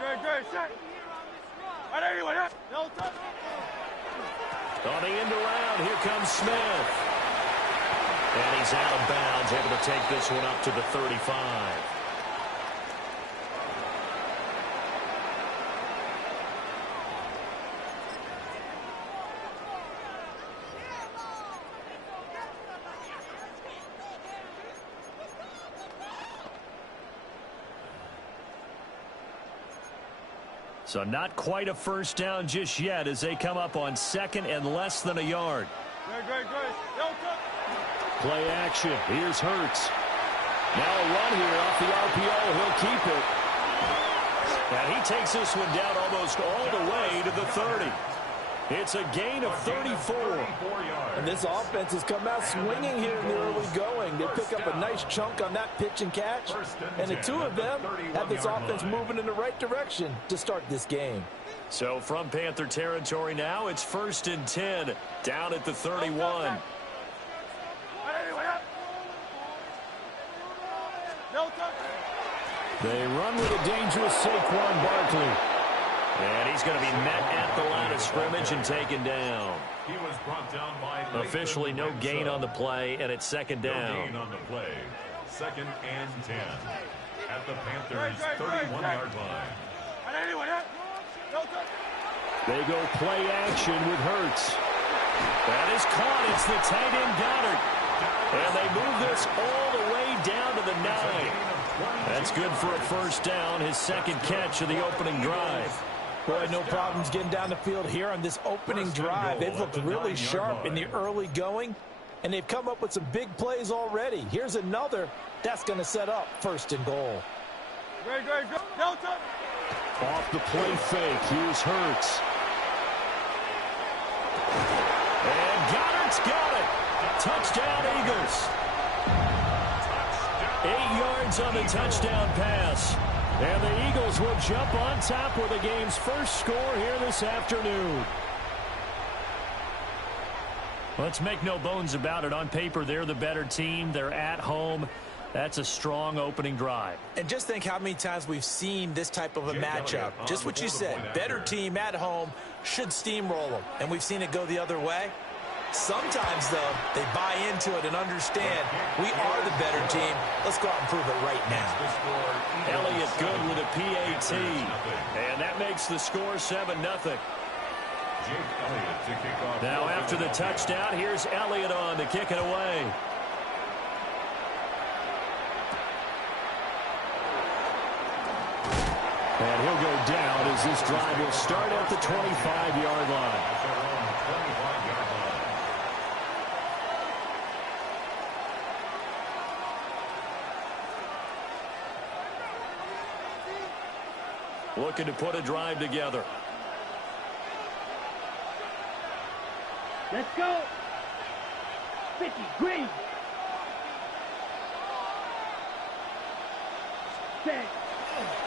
On the end around, here comes Smith. And he's out of bounds, able to take this one up to the 35. So not quite a first down just yet as they come up on second and less than a yard. Play action. Here's Hurts. Now a run here off the RPO. He'll keep it. And he takes this one down almost all the way to the 30. It's a gain of 34. And this offense has come out swinging here in the early going. They pick up a nice chunk on that pitch and catch. And the two of them have this offense moving in the right direction to start this game. So from Panther territory now, it's 1st and 10 down at the 31. They run with a dangerous Saquon Barkley. And he's going to be met at the line of scrimmage and taken down. He was brought down by officially no gain on the play, and it's second down. No gain on the play. 2nd and 10 at the Panthers' 31-yard line. They go play action with Hurts. That is caught. It's the tight end Goddard. And they move this all the way down to the 9. That's good for a first down, his second catch of the opening drive. Boy, no problems getting down the field here on this opening drive. They've looked really sharp in the early going, and they've come up with some big plays already. Here's another that's going to set up 1st and goal. Off the play fake, here's Hurts. And Goddard's got it. Touchdown, Eagles. 8 yards on the touchdown pass. And the Eagles will jump on top with the game's first score here this afternoon. Let's make no bones about it. On paper, they're the better team. They're at home. That's a strong opening drive. And just think how many times we've seen this type of a matchup. Just what you said, better team at home should steamroll them. And we've seen it go the other way. Sometimes, though, they buy into it and understand we are the better team. Let's go out and prove it right now. Elliott good with a PAT. And that makes the score 7-0. Now after the touchdown, here's Elliott on to kick it away. And he'll go down as this drive will start at the 25-yard line. Looking to put a drive together. Let's go. 50, green. Set.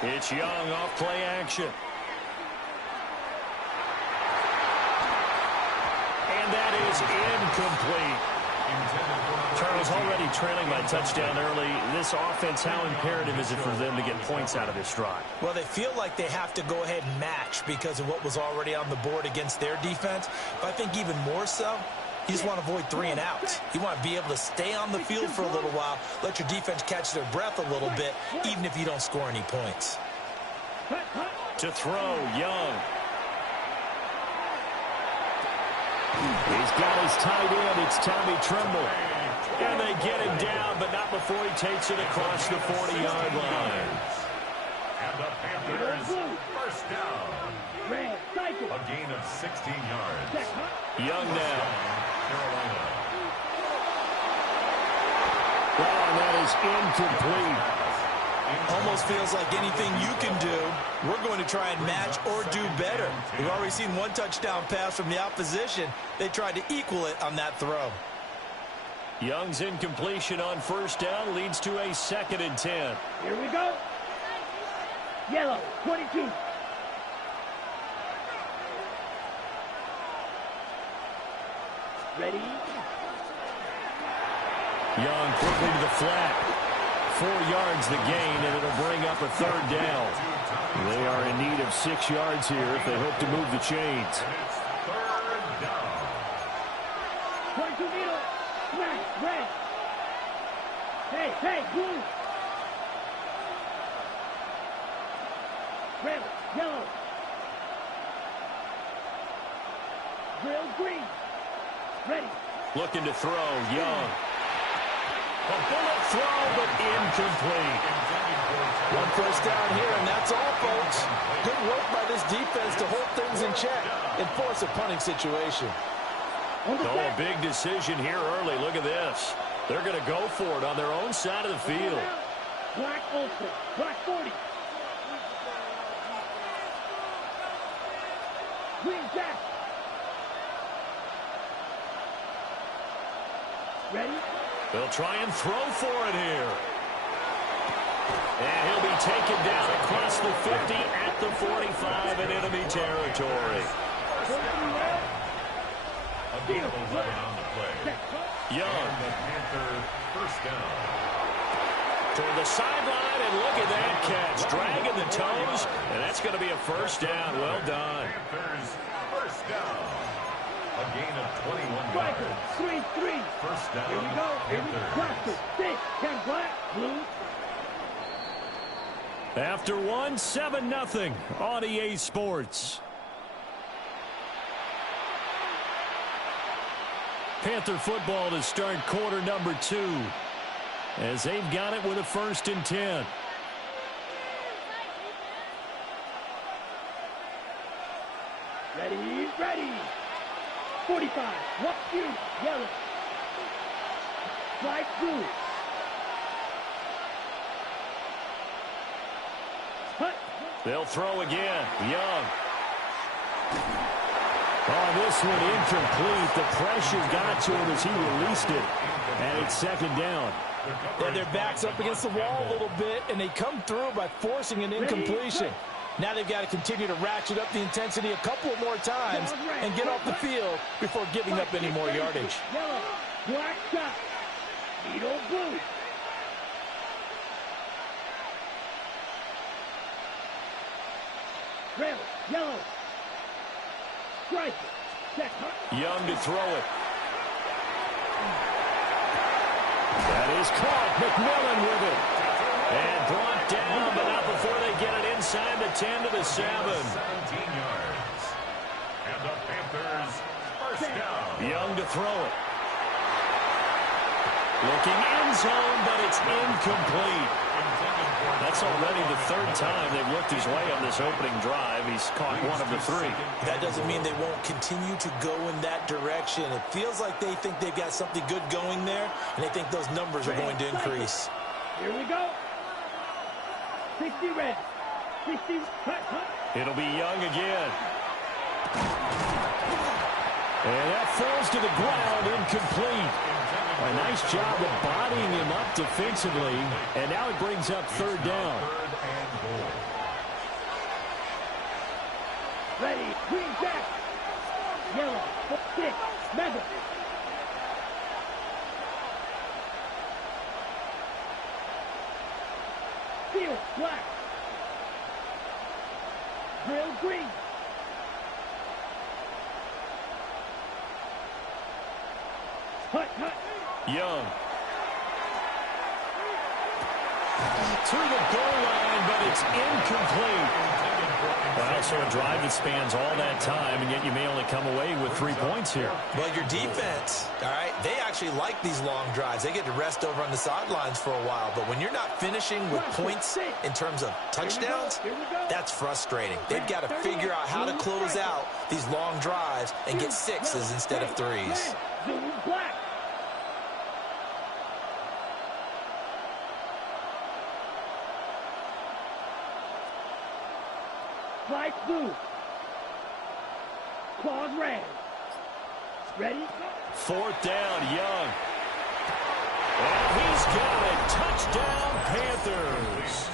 It's Young off play action. And that is incomplete. Charles, already trailing by touchdown early. This offense, how imperative is it for them to get points out of this drive? Well, they feel like they have to go ahead and match because of what was already on the board against their defense. But I think even more so, you just want to avoid 3 and outs. You want to be able to stay on the field for a little while, let your defense catch their breath a little bit, even if you don't score any points. To throw, Young. He's got his tight end. It's Tommy Tremble. And they get him down, but not before he takes it across the 40-yard line. And the Panthers first down. A gain of 16 yards. Young now. Carolina. Well, and that is incomplete. Almost feels like anything you can do, we're going to try and match or do better. We've already seen one touchdown pass from the opposition. They tried to equal it on that throw. Young's incompletion on first down leads to a 2nd and 10. Here we go. Yellow, 22. Ready? Young quickly to the flat. 4 yards the gain, and it'll bring up a third down. They are in need of 6 yards here if they hope to move the chains. 22 meter. Smash. Red. Hey, blue. Red. Yellow. Grill green. Ready. Looking to throw. Young. A bullet throw, but incomplete. One first down here, and that's all, folks. Good work by this defense to hold things in check and force a punting situation. Oh, a big decision here early. Look at this. They're going to go for it on their own side of the field. Black ultra. Black 40. Green jack. Ready? They'll try and throw for it here. And he'll be taken down across the 50 at the 45 in enemy territory. A gain of 11 on the play. Young. And the Panthers first down. Toward the sideline, and look at that catch. Dragging the toes, and that's going to be a first down. Well done. Panthers first down. A gain of 21 yards. 3-3. First down. Here we go. Panthers. 6. 10 black. Blue. After one, 7-0 on EA Sports. Panther football to start quarter number 2. As they've got it with a 1st and 10. Ready. 45. What you? Yellow. Flag blue. Hut. They'll throw again. Young. Oh, this one incomplete. The pressure got to him as he released it. And it's 2nd down. Yeah, their back's up against the wall a little bit, and they come through by forcing an incompletion. Now they've got to continue to ratchet up the intensity a couple more times and get off the field before giving up any more yardage. Yellow. Black shot. Needle blue. Red. Yellow. Strike. Check. Young to throw it. That is caught. McMillan with it. And brought down, but not before they get it inside the 10 to the 7. 17 yards. And the Panthers first down. Young to throw it. Looking end zone, but it's incomplete. That's already the 3rd time they've looked his way on this opening drive. He's caught 1 of the 3. That doesn't mean they won't continue to go in that direction. It feels like they think they've got something good going there, and they think those numbers are going to increase. Here we go. 60 red. 60 cut. It'll be Young again. And that falls to the ground, incomplete. A nice job of bodying him up defensively, and now it brings up 3rd down. Ready, green jack. Yellow, 6, Madden. Field, black. Grill green. Hut. Young. To the goal line, but it's incomplete. Well, so a drive that spans all that time, and yet you may only come away with 3 points here. Well, your defense, all right, they actually like these long drives. They get to rest over on the sidelines for a while, but when you're not finishing with points in terms of touchdowns, that's frustrating. They've got to figure out how to close out these long drives and get 6s instead of 3s. Black. Flag blue. Claws red. Ready? 4th down, Young. And he's got it. Touchdown, Panthers.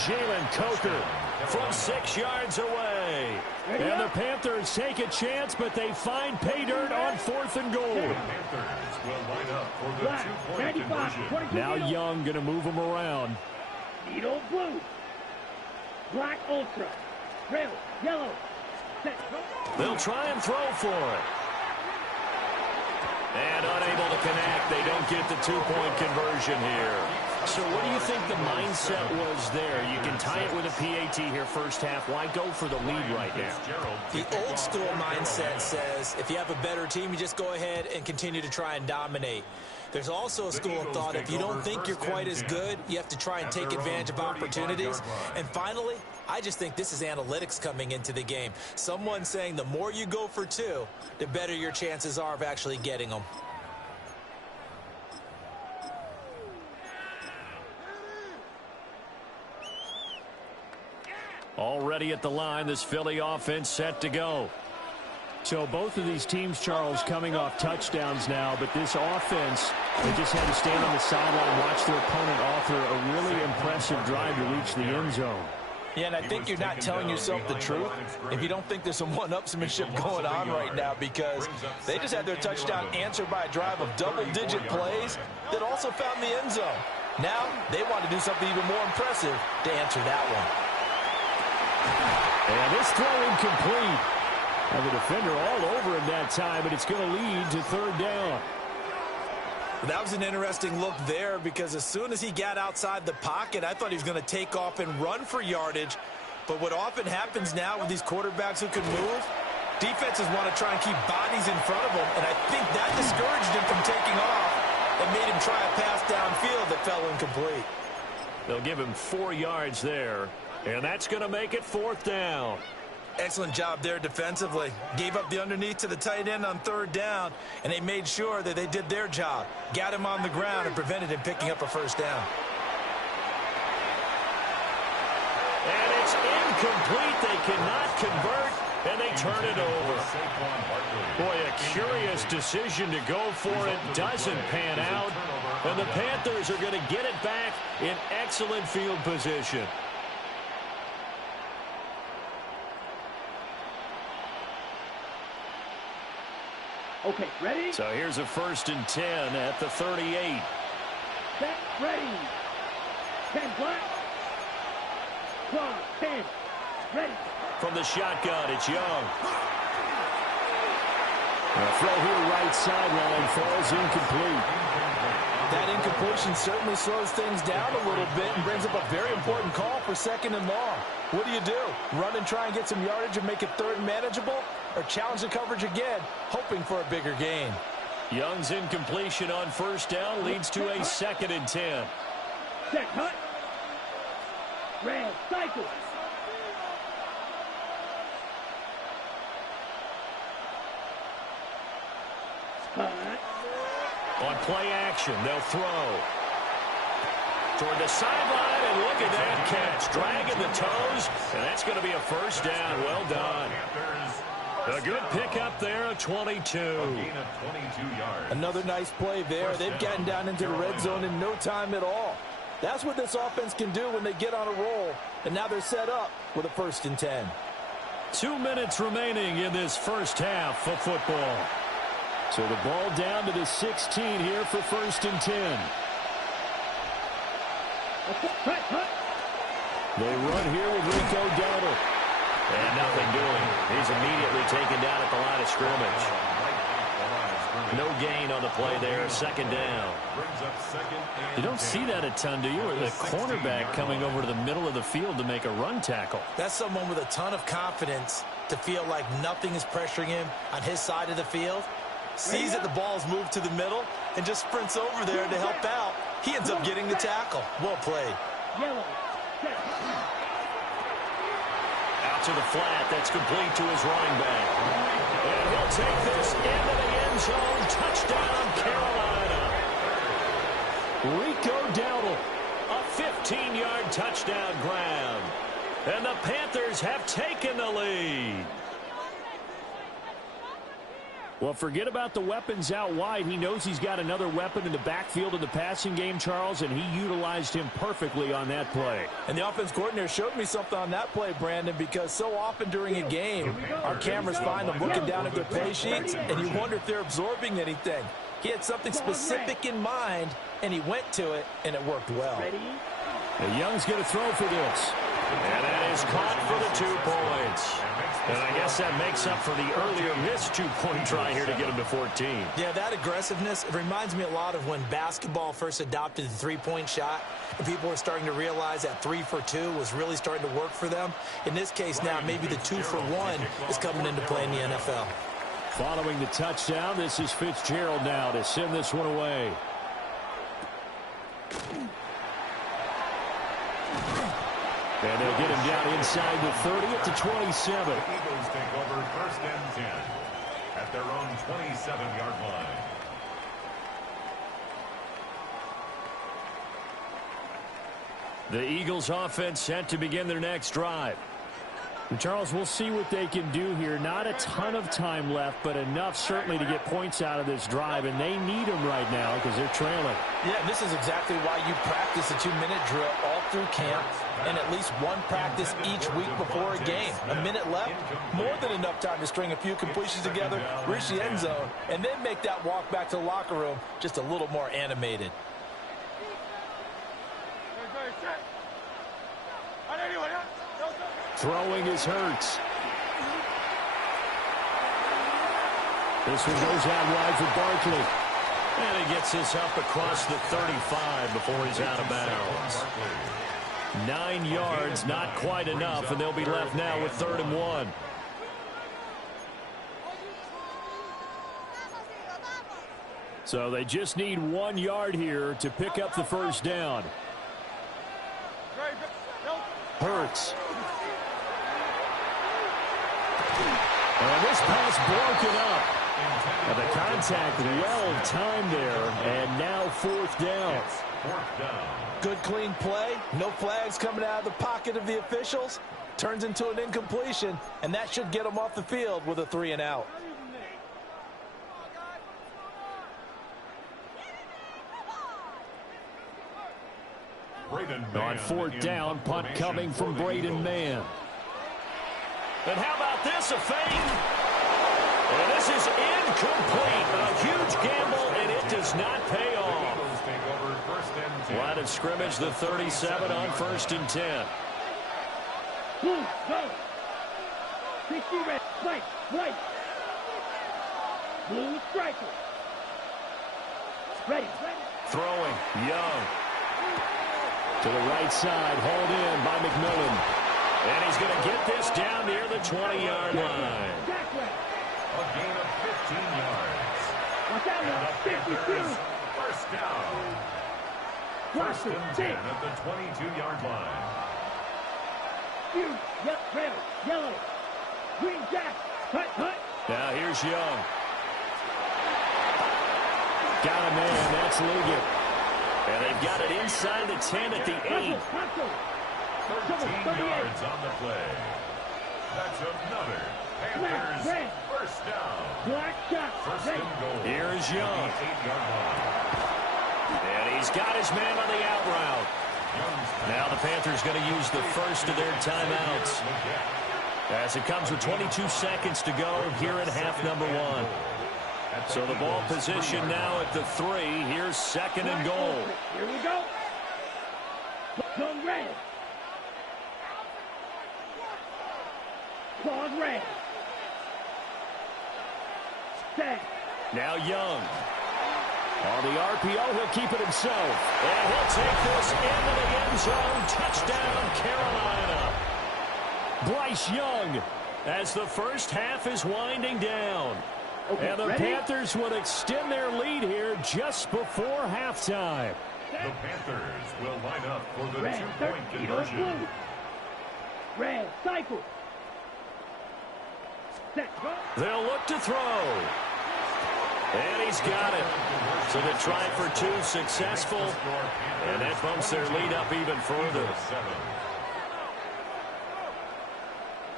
Jalen Coker from 6 yards away. And the Panthers take a chance, but they find pay dirt on 4th and goal. Panthers will line up for the 2-point conversion. Now Young going to move them around. Needle blue. Black ultra. Red, yellow. Set. They'll try and throw for it. And unable to connect. They don't get the 2-point conversion here. So what do you think the mindset was there? You can tie it with a PAT here first half. Why go for the lead right now? The old school mindset says if you have a better team, you just go ahead and continue to try and dominate. There's also a school of thought, if you don't think you're quite as good, you have to try and take advantage of opportunities. And finally, I just think this is analytics coming into the game. Someone saying the more you go for 2, the better your chances are of actually getting them. Already at the line, this Philly offense set to go. So both of these teams, Charles, coming off touchdowns now, but this offense, they just had to stand on the sideline, watch their opponent author a really impressive drive to reach the end zone. Yeah, and I think you're not telling yourself the truth if you don't think there's some one-upsmanship going on right now, because they just had their touchdown answered by a drive of double-digit plays that also found the end zone. Now they want to do something even more impressive to answer that one. And this throw incomplete. And the defender all over him that time, but it's going to lead to 3rd down. That was an interesting look there, because as soon as he got outside the pocket, I thought he was going to take off and run for yardage. But what often happens now with these quarterbacks who can move, defenses want to try and keep bodies in front of them, and I think that discouraged him from taking off and made him try a pass downfield that fell incomplete. They'll give him 4 yards there, and that's going to make it 4th down. Excellent job there defensively. Gave up the underneath to the tight end on 3rd down, and they made sure that they did their job. Got him on the ground and prevented him picking up a 1st down. And it's incomplete. They cannot convert, and they turn it over. Boy, a curious decision to go for it. Doesn't pan out. And the Panthers are going to get it back in excellent field position. Okay, ready? So here's a 1st and 10 at the 38. Set, ready. 10 black. Clock, 10. Ready. From the shotgun, it's Young. A throw here right sideline falls incomplete. That incompletion certainly slows things down a little bit and brings up a very important call for 2nd and long. What do? Run and try and get some yardage and make it 3rd and manageable? Or challenge the coverage again, hoping for a bigger gain? Young's incompletion on 1st down leads to a 2nd and 10. Set, cut. Red, cycle. Cut. On play action, they'll throw. Toward the sideline, and look at that catch. Dragging the toes, and that's going to be a 1st down. Well done. A good pickup there, a 22. Another nice play there. They've gotten down into the red zone in no time at all. That's what this offense can do when they get on a roll. And now they're set up with a 1st and 10. 2 minutes remaining in this first half of football. So the ball down to the 16 here for 1st and 10. They run here with Rico Dowdle. And nothing doing. He's immediately taken down at the line of scrimmage. No gain on the play there. 2nd down. You don't see that a ton, do you? Or the cornerback coming over to the middle of the field to make a run tackle. That's someone with a ton of confidence to feel like nothing is pressuring him on his side of the field. Sees that the ball's moved to the middle and just sprints over there to help out. He ends up getting the tackle. Well played. Yellow. Set. Out to the flat. That's complete to his running back. And he'll take this into the end zone. Touchdown, Carolina. Rico Dowdle, a 15-yard touchdown grab. And the Panthers have taken the lead. Well, forget about the weapons out wide. He knows he's got another weapon in the backfield of the passing game, Charles, and he utilized him perfectly on that play. And the offense coordinator showed me something on that play, Brandon, because so often during a game, our cameras find them looking down at their play sheets, and you wonder if they're absorbing anything. He had something specific in mind, and he went to it, and it worked well. And Young's going to throw for this. And that is caught for the 2 points. And I guess that makes up for the earlier missed 2-point try here to get him to 14. Yeah, that aggressiveness, it reminds me a lot of when basketball first adopted the 3-point shot, and people were starting to realize that 3 for 2 was really starting to work for them. In this case now, maybe the 2 for 1 is coming into play in the NFL. Following the touchdown, this is Fitzgerald now to send this one away. And they'll get him down inside the 30 at the 27. The Eagles take over 1st and 10 at their own 27-yard line. The Eagles offense set to begin their next drive. And Charles, we'll see what they can do here. Not a ton of time left, but enough certainly to get points out of this drive, and they need them right now because they're trailing. Yeah, this is exactly why you practice a 2-minute drill all through camp and at least one practice each week before a game. A minute left, more than enough time to string a few completions together, reach the end zone, and then make that walk back to the locker room just a little more animated. Throwing is Hurts. This one goes out wide for Barkley. And he gets this up across the 35 before he's out of bounds. 9 yards, not quite enough, and they'll be left now with 3rd and 1. So they just need 1 yard here to pick up the first down. Hurts. And this pass broken up. And the contact well timed there, and now 4th down. Good clean play, no flags coming out of the pocket of the officials. Turns into an incompletion, and that should get them off the field with a 3 and out. On 4th down, punt coming from Braden Mann. And how about this, a fake? And this is incomplete. A huge gamble, and it does not pay off. Line of scrimmage, the 37 on 1st and 10. Blue, go. 60 red, white. Blue striker. Ready. Throwing, Young. To the right side, hauled in by McMillan. And he's going to get this down near the 20-yard line. A gain of 15 yards. Watch out now, 52. First down. 1st and 10 at the 22-yard line. Yep, red, yellow, green jack, hut. Now here's Young. Got a man, that's Liggett. And they've got it inside the 10 at the 8. 13 yards on the play. That's another Panthers first down. Black shot. 1st and goal. Here's Young. 8-yard line. And he's got his man on the out route. Now the Panthers going to use the first of their timeouts. As it comes with 22 seconds to go here in half number 1. So the ball position now at the 3. Here's 2nd and goal. Here we go. Zone red. Claws red. Set. Now Young. On the RPO, he'll keep it himself. And he'll take this into the end zone. Touchdown, Carolina. Bryce Young, as the first half is winding down. Okay, and the ready? Panthers would extend their lead here just before halftime. The Panthers will line up for the Red, 2-point conversion. Red, cycle. Set, go. They'll look to throw. And he's got it. So they try for 2, successful. And that bumps their lead up even further.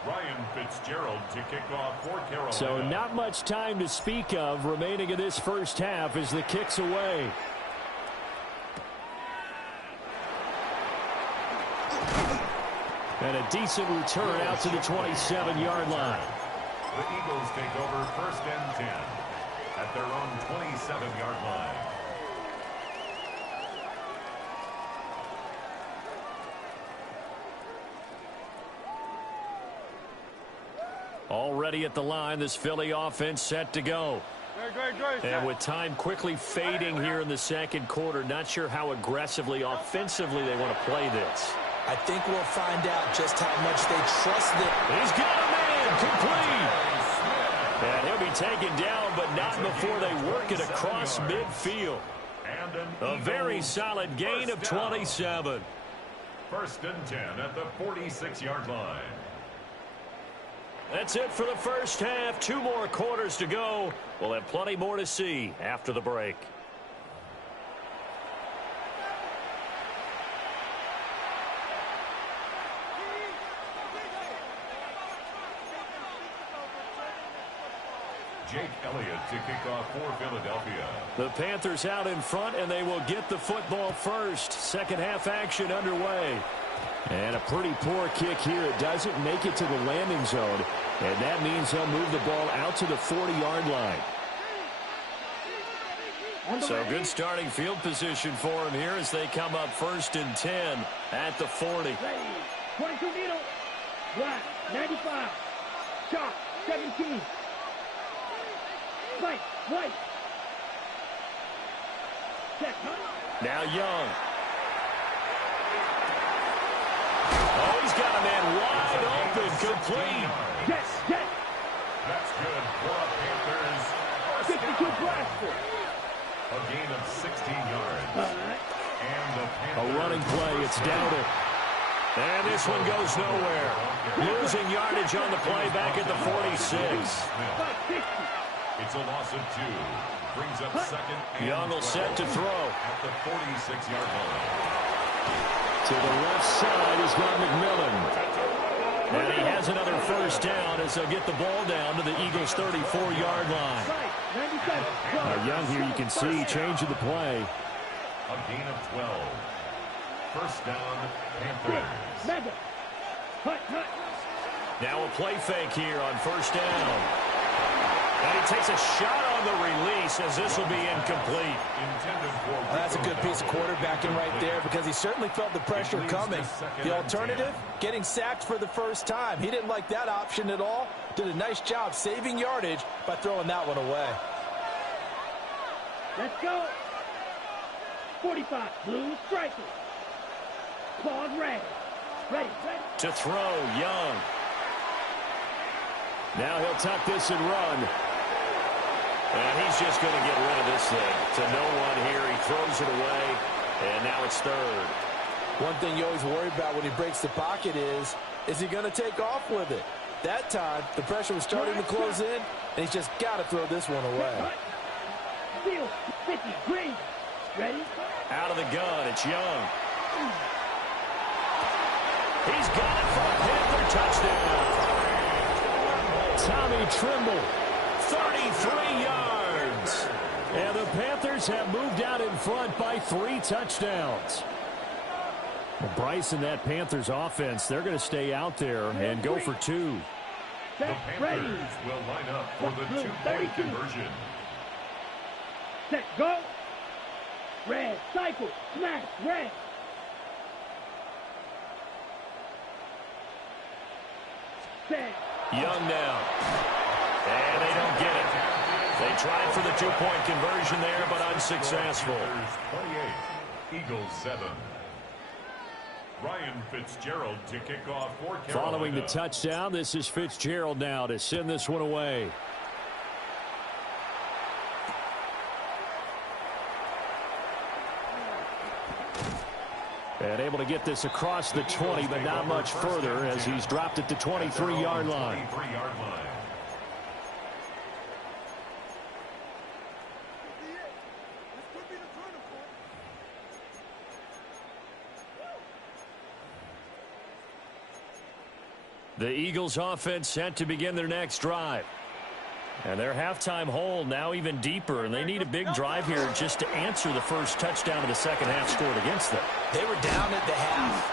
Ryan Fitzgerald to kick off for Carolina. So not much time to speak of remaining in this first half as the kick's away. And a decent return out to the 27-yard line. The Eagles take over 1st and 10 at their own 27-yard line. Already at the line, this Philly offense set to go. And with time quickly fading here in the second quarter, not sure how aggressively, offensively they want to play this. I think we'll find out just how much they trust them. He's got a man complete. And he'll be taken down, but not before they work it across midfield. A very solid gain of 27. 1st and 10 at the 46-yard line. That's it for the first half. 2 more quarters to go. We'll have plenty more to see after the break. Jake Elliott to kick off for Philadelphia. The Panthers out in front, and they will get the football first. Second half action underway. And a pretty poor kick here. It doesn't make it to the landing zone, and that means they'll move the ball out to the 40-yard line. So good starting field position for them here as they come up 1st and 10 at the 40. 22 needle. Black, 95. Chalk, 17. White, white. Check, huh? Now Young. Oh, he's got a man wide open, complete. Yes, yes. That's good for the Panthers. 52 blaster. A gain of 16 yards. And the Panthers. A running play, it's down to. And this one goes nowhere. Losing yardage on the play back at the 46. It's a loss of 2. Brings up 2nd and Young will set to throw. At the 46-yard line. To the left side has got McMillan. And he has another first down as they'll get the ball down to the Eagles' 34-yard line. Now Young here, you can see, changing the play. A gain of 12. First down, Panthers. Now a play fake here on first down. And he takes a shot on the release as this will be incomplete. That's a good piece of quarterbacking right there because he certainly felt the pressure coming. The alternative, getting sacked for the first time. He didn't like that option at all. Did a nice job saving yardage by throwing that one away. Let's go. 45, blue striker. Claude red. Ready. To throw, Young. Now he'll tuck this and run. And he's just going to get rid of this thing. To no one here. He throws it away. And now it's 3rd. One thing you always worry about when he breaks the pocket is he going to take off with it? That time, the pressure was starting to close in, and he's just got to throw this one away. Field 50, green. Ready? Out of the gun, it's Young. He's got it for a Panther touchdown. Tommy Trimble, 33 yards. And the Panthers have moved out in front by 3 touchdowns. Well, Bryce and that Panthers offense, they're going to stay out there and go for 2. The Panthers will line up for the 2-point conversion. Set, go. Red, cycle, smash, red. Set. Young now. And they don't get it. They tried for the 2-point conversion there, but unsuccessful. 28, Eagles 7. Ryan Fitzgerald to kick off for Carolina. Following the touchdown, this is Fitzgerald now to send this one away. And able to get this across the 20, but not much further as he's dropped it to 23-yard line. 23-yard line. The Eagles offense set to begin their next drive. And their halftime hole now even deeper, and they need a big drive here just to answer the first touchdown of the second half scored against them. They were down at the half.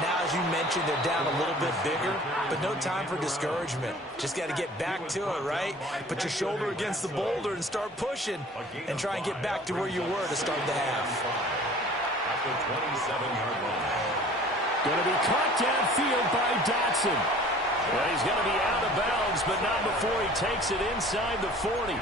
Now, as you mentioned, they're down a little bit bigger, but no time for discouragement. Just got to get back to it, right? Put your shoulder against the boulder and start pushing and try and get back to where you were to start the half. At the 27-yard line. Going to be caught downfield by Dotson. Well, he's going to be out of bounds, but not before he takes it inside the 40.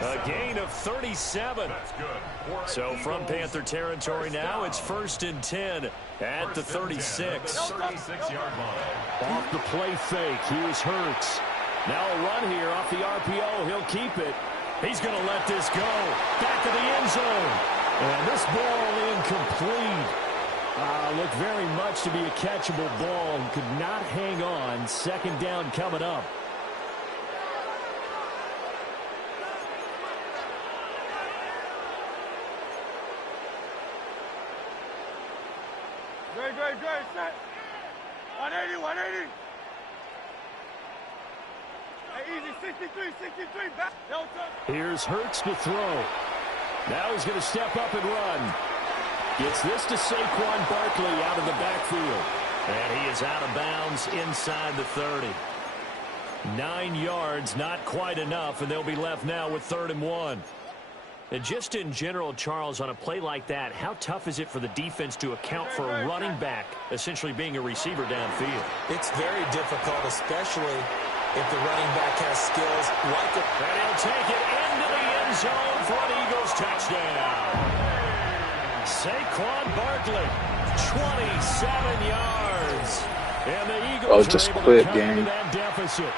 A gain of 37. That's good. So from Panther territory now, it's 1st and 10 at the 36. 36-yard line. Off the play fake, here's Hurts. Now a run here off the RPO. He'll keep it. He's going to let this go. Back to the end zone. And this ball incomplete. Looked very much to be a catchable ball. Could not hang on. Second down coming up. Great. Set. 180, 180. Hey, easy. 63. Back. Here's Hurts to throw. Now he's going to step up and run. Gets this to Saquon Barkley out of the backfield. And he is out of bounds inside the 30. 9 yards, not quite enough, and they'll be left now with 3rd and 1. And just in general, Charles, on a play like that, how tough is it for the defense to account for a running back essentially being a receiver downfield? It's very difficult, especially if the running back has skills like it. And he'll take it into the end zone for an Eagles touchdown. Saquon Barkley, 27 yards. And the Eagles just are able quit, to cover gang. that deficit.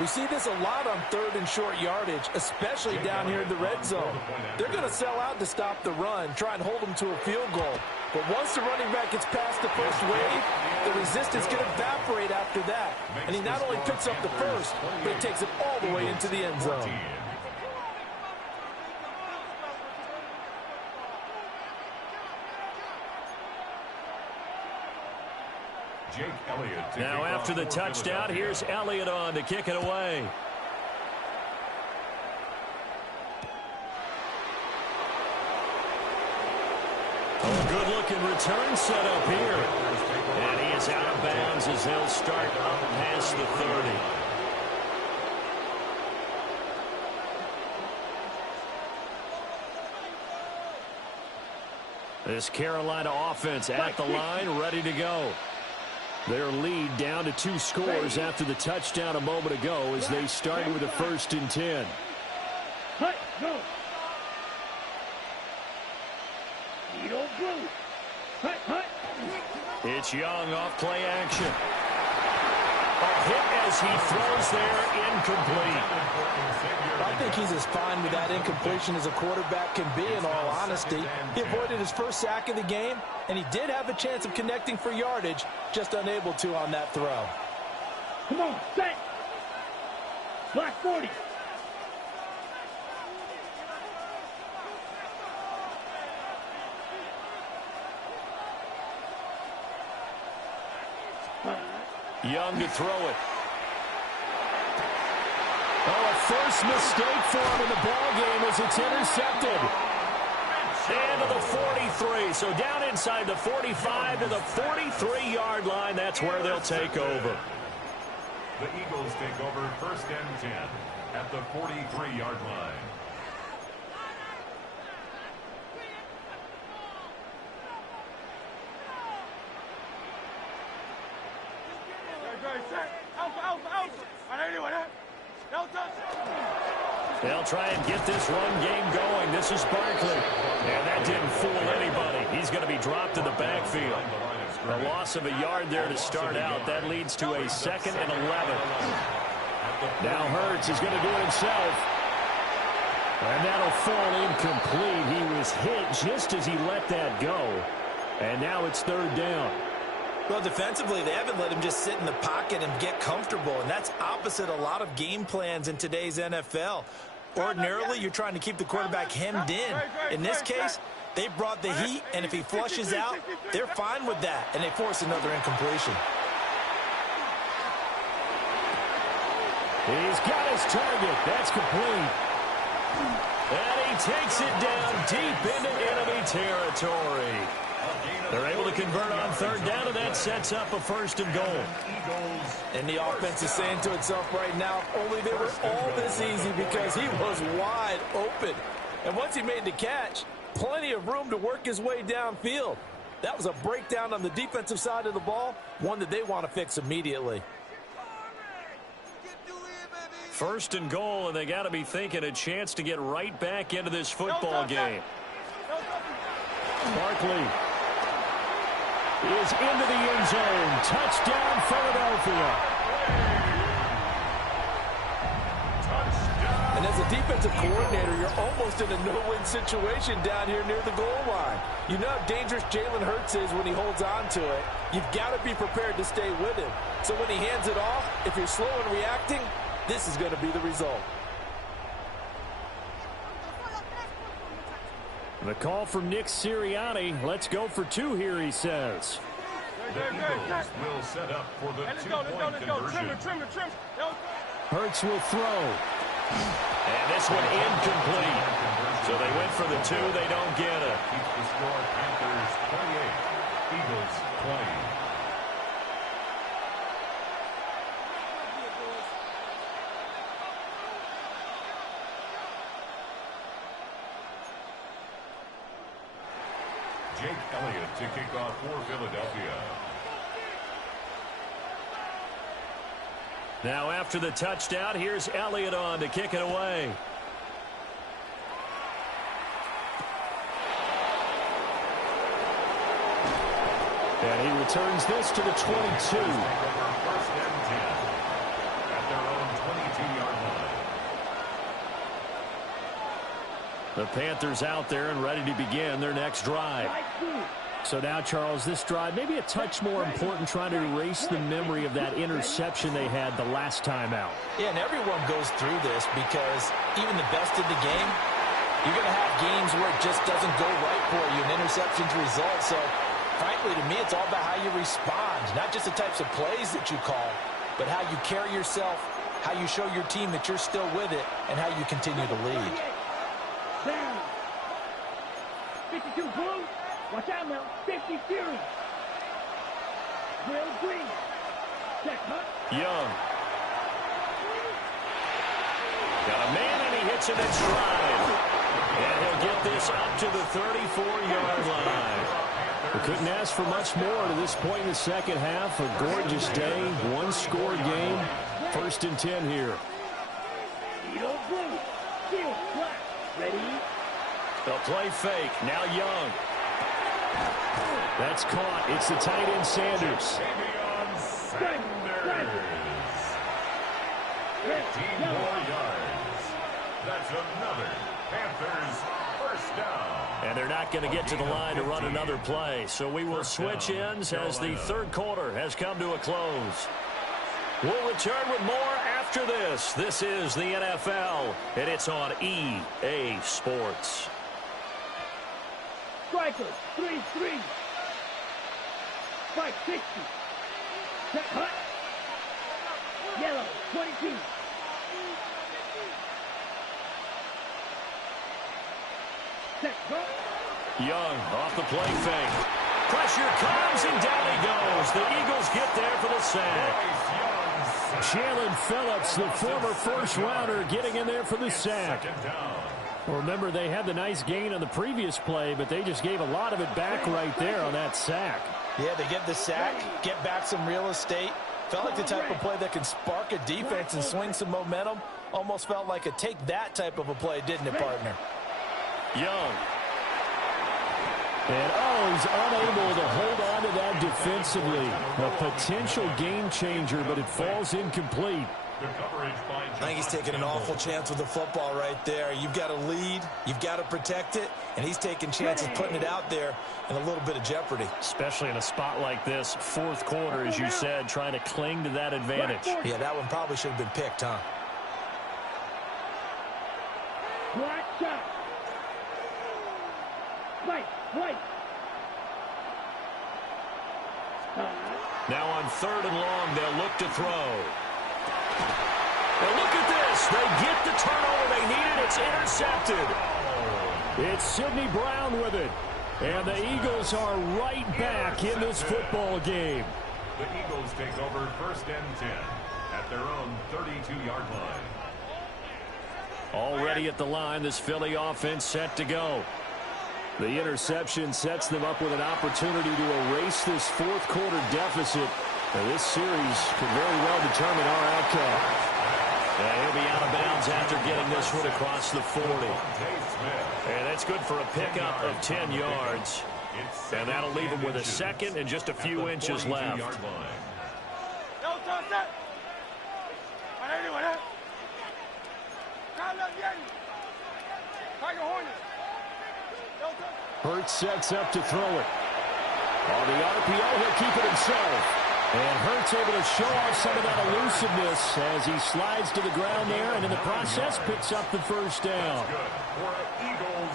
We see this a lot on 3rd and short yardage, especially down here in the red zone. They're going to sell out to stop the run, try and hold them to a field goal. But once the running back gets past the first wave, the resistance can evaporate after that. And he not only picks up the first, but he takes it all the way into the end zone. Now after the touchdown, here's Elliott on to kick it away. Oh, good-looking return set up here. And he is out of bounds as they'll start up past the 30. This Carolina offense at the line, ready to go. Their lead down to 2 scores after the touchdown a moment ago as they started with a 1st and 10. Hut, go. You don't blue. Hut. It's Young off play action. A hit as he throws there, incomplete. I think he's as fine with that incompletion as a quarterback can be, in all honesty. He avoided his first sack of the game, and he did have a chance of connecting for yardage, just unable to on that throw. Come on, set. Black 40. Young to throw it. Oh, a first mistake for him in the ball game as it's intercepted. And to the 43. So down inside the 45 to the 43-yard line. That's where they'll take over. The Eagles take over 1st and 10 at the 43-yard line. They'll try and get this run game going. This is Barkley. And that didn't fool anybody. He's going to be dropped in the backfield. A loss of a yard there to start out. That leads to a 2nd and 11. Now Hurts is going to do it himself. And that'll fall incomplete. He was hit just as he let that go. And now it's 3rd down. Well, defensively, they haven't let him just sit in the pocket and get comfortable, and that's opposite a lot of game plans in today's NFL. Ordinarily, you're trying to keep the quarterback hemmed in. In this case, they brought the heat, and if he flushes out, they're fine with that, and they force another incompletion. He's got his target. That's complete. And he takes it down deep into enemy territory. They're able to convert on third down, and that sets up a 1st and goal. And the offense is saying to itself right now, only they were all this easy because he was wide open. And once he made the catch, plenty of room to work his way downfield. That was a breakdown on the defensive side of the ball, one that they want to fix immediately. 1st and goal, and they got to be thinking a chance to get right back into this football game. Barkley is into the end zone. Touchdown, Philadelphia. And as a defensive coordinator, you're almost in a no-win situation down here near the goal line. You know how dangerous Jalen Hurts is when he holds on to it. You've got to be prepared to stay with him. So when he hands it off, if you're slow in reacting, this is going to be the result. The call from Nick Sirianni. Let's go for 2 here, he says. The Eagles will set up for the 2-point conversion. Trim. Hurts will throw. And this one incomplete. So they went for the 2. They don't get it. Keeps the score Panthers 28, Eagles 20. Jake Elliott to kick off for Philadelphia. Now after the touchdown, here's Elliott on to kick it away. And he returns this to the 22. First and 10 at their own 22-yard line. The Panthers out there and ready to begin their next drive. So now, Charles, this drive maybe a touch more important, trying to erase the memory of that interception they had the last time out. Yeah, and everyone goes through this because even the best in the game, you're going to have games where it just doesn't go right for you, and interceptions result. So, frankly, to me, it's all about how you respond, not just the types of plays that you call, but how you carry yourself, how you show your team that you're still with it, and how you continue to lead. Down. 52 blue. Watch out now. 50 Fury. Will Green. Check Hunt. Young. Got a man, and he hits him in stride. And he'll get this up to the 34-yard line. We couldn't ask for much more to this point in the second half. A gorgeous day, one-score game. 1st and 10 here. Yellow blue. Field flat. Ready? They'll play fake. Now Young. That's caught. It's the tight end Sanders. 15 more yards. That's another Panthers first down. And they're not going to get to the line to run another play. So we will switch ends as the third quarter has come to a close. We'll return with more after this. This is the NFL, and it's on EA Sports. Strikers. 3-3. Spike 60. Check Hunt. Yellow. 22. Check Hunt. Young off the play fake. Pressure comes, and down he goes. The Eagles get there for the sack. Jalen Phillips, the former first-rounder, getting in there for the sack. Well, remember, they had the nice gain on the previous play, but they just gave a lot of it back right there on that sack. Yeah, they get the sack, get back some real estate. Felt like the type of play that can spark a defense and swing some momentum. Almost felt like a take that type of a play, didn't it, partner? Young. And, he's unable to hold on to that defensively. A potential game changer, but it falls incomplete. I think he's taking an awful chance with the football right there. You've got to lead, you've got to protect it, and he's taking chances putting it out there in a little bit of jeopardy. Especially in a spot like this, fourth quarter, as you said, trying to cling to that advantage. Yeah, that one probably should have been picked, huh? Black shot. White. Now on 3rd and long, they'll look to throw. And look at this. They get the turnover they needed. It's intercepted. It's Sidney Brown with it. And the Eagles are right back in this football game. The Eagles take over 1st and 10 at their own 32-yard line. Already at the line, this Philly offense set to go. The interception sets them up with an opportunity to erase this fourth quarter deficit. Now, this series could very well determine our outcome. He'll be out of bounds after getting this one across the 40. And that's good for a pickup of 10 yards. And that'll leave him with a second and just a few inches left. Hurts sets up to throw it. On the RPO, he'll keep it himself. And Hurts able to show off some of that elusiveness as he slides to the ground there, and in the process picks up the first down.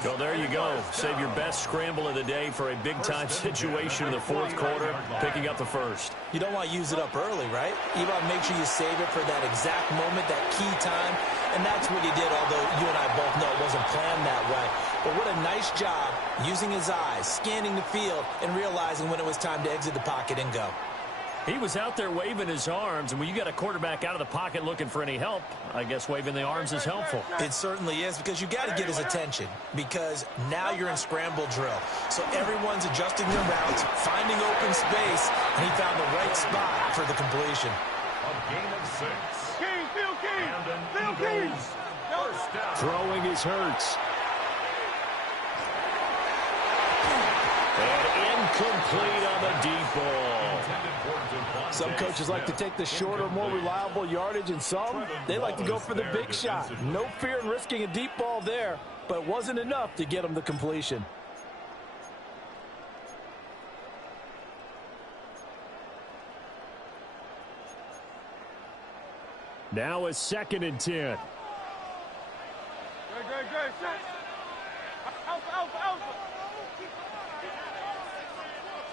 So there you go. Save your best scramble of the day for a big-time situation in the fourth quarter, picking up the first. You don't want to use it up early, right? You want to make sure you save it for that exact moment, that key time, and that's what he did, although you and I both know it wasn't planned that way. But what a nice job using his eyes, scanning the field, and realizing when it was time to exit the pocket and go. He was out there waving his arms, and when you got a quarterback out of the pocket looking for any help, I guess waving the arms is helpful. It certainly is, because you got to get his attention, because now you're in scramble drill. So everyone's adjusting their routes, finding open space, and he found the right spot for the completion. A gain of 6. King, Phil King. And an Phil King. Eagles first down. Throwing his Hurts. And incomplete on the deep ball. Some coaches like to take the shorter, more reliable yardage, and some, they like to go for the big shot. No fear in risking a deep ball there, but it wasn't enough to get him the completion. Now a 2nd and 10. Good. Set.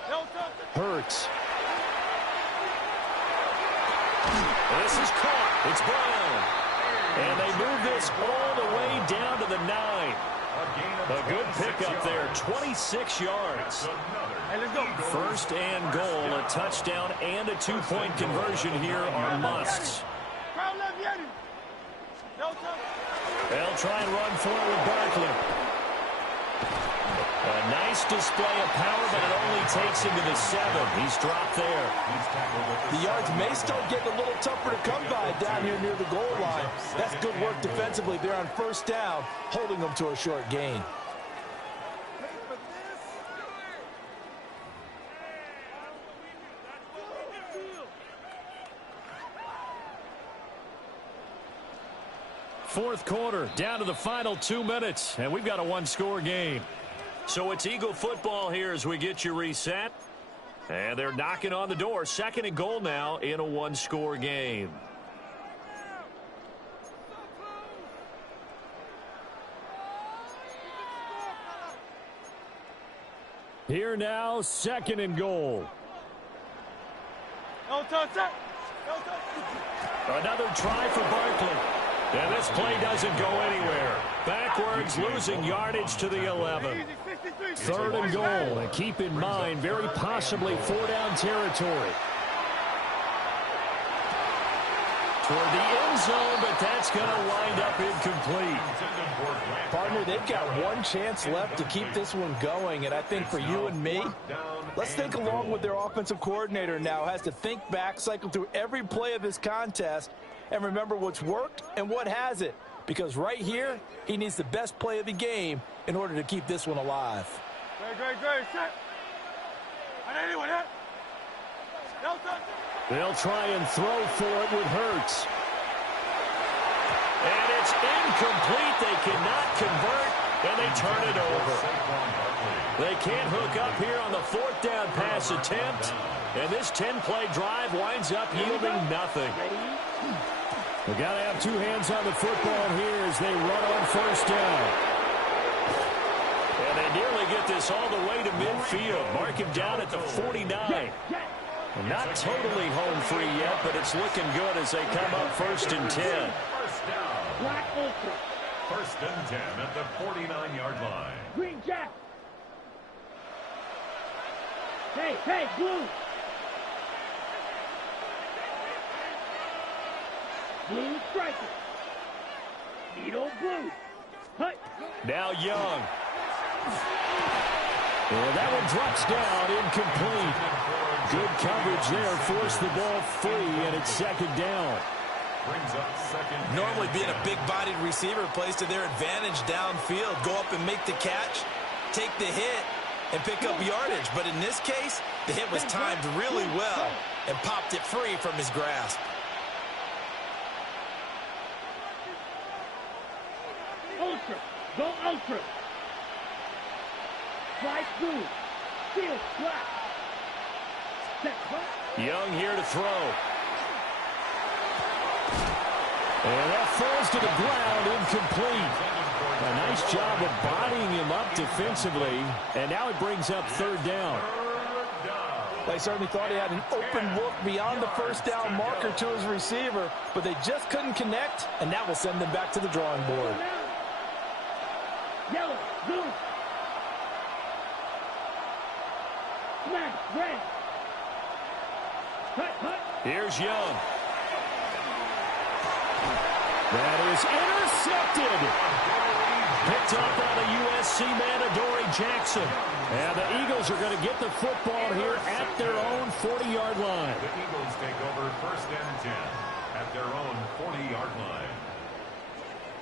Alpha. Hurts. This is caught. It's Brown. And they move this all the way down to the 9. A good pickup there, 26 yards. Hey, let's go. 1st and goal, a touchdown and a 2-point conversion here are musts. They'll try and run for it with Barkley. A nice display of power, but it only takes him to the 7. He's dropped there. The yards may start getting a little tougher to come by down here near the goal line. That's good work defensively there on 1st down, holding them to a short gain. Fourth quarter, down to the final 2 minutes, and we've got a one-score game. So it's Eagle football here as we get you reset. And they're knocking on the door. 2nd and goal now in a one-score game. Here now, 2nd and goal. Another try for Barkley. And this play doesn't go anywhere. Backwards, losing yardage to the 11. 3rd and goal, and keep in mind, very possibly 4-down territory. Toward the end zone, but that's going to wind up incomplete. Partner, they've got one chance left to keep this one going, and I think for you and me, let's think along with their offensive coordinator now. Has to think back, cycle through every play of this contest, and remember what's worked and what hasn't. Because right here, he needs the best play of the game in order to keep this one alive. Great. Set. They'll try and throw for it with Hurts. And it's incomplete. They cannot convert, and they turn it over. They can't hook up here on the 4th down pass attempt. And this 10-play drive winds up yielding nothing. We've got to have 2 hands on the football here as they run on 1st down. And they nearly get this all the way to midfield. Mark him down at the 49. Not totally home free yet, but it's looking good as they come up 1st and 10. First down. Black Ultra. 1st and 10 at the 49-yard line. Green Jack. Hey, blue. Blue striker. Needle blue. Hut. Now Young. Well, that one drops down, incomplete. Good coverage there, forced the ball free, and it's 2nd down. Brings up 2nd. Normally being a big-bodied receiver plays to their advantage downfield. Go up and make the catch, take the hit, and pick up yardage. But in this case, the hit was timed really well and popped it free from his grasp. Ultra. Go Ultra. Slide blue. Field black. Set hut. Young here to throw. And that falls to the ground, incomplete. A nice job of bodying him up defensively. And now it brings up 3rd down. They certainly thought he had an open look beyond the 1st down marker to his receiver, but they just couldn't connect, and that will send them back to the drawing board. Yellow, blue. Smash, red. Hut. Here's Young. That is intercepted. Picked up by the USC man, Adoree Jackson. And the Eagles are going to get the football here at their own 40-yard line. The Eagles take over 1st and 10 at their own 40-yard line.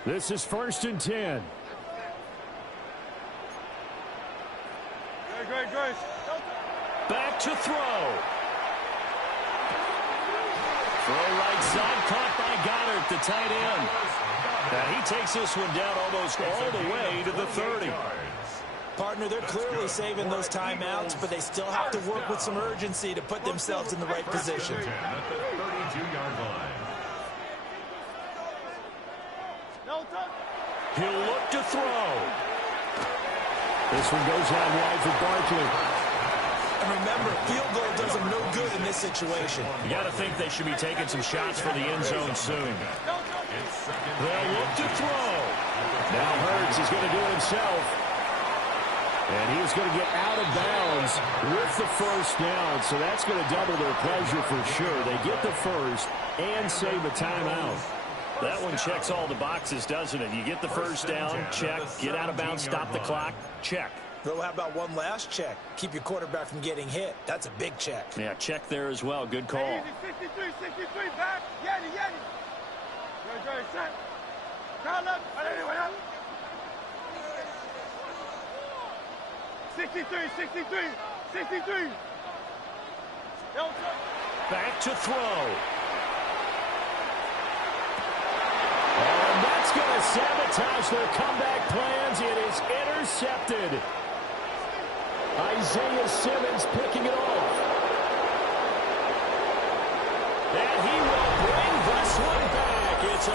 This is 1st and 10. Great. Back to throw. Throw right side, caught by Goddard, the tight end. And he takes this one down almost all the way to the 30. Partner, they're clearly saving those timeouts, but they still have to work with some urgency to put themselves in the right position. At the 32-yard line. He'll look to throw. This one goes out wide for Barkley. And remember, field goal does them no good in this situation. You got to think they should be taking some shots for the end zone soon. They'll look to throw. Now Hurts is going to do it himself. And he is going to get out of bounds with the 1st down. So that's going to double their pleasure for sure. They get the 1st and save a timeout. That one checks all the boxes, doesn't it? You get the 1st down, check. Get out of bounds, stop the clock, check. Though, how about one last check? Keep your quarterback from getting hit. That's a big check. Yeah, check there as well. Good call. 63, back. Yeti. Great, set. Down up. 63. Back to throw. And that's going to sabotage their comeback plans. It is intercepted. Isaiah Simmons picking it off. And he will bring this one back. It's a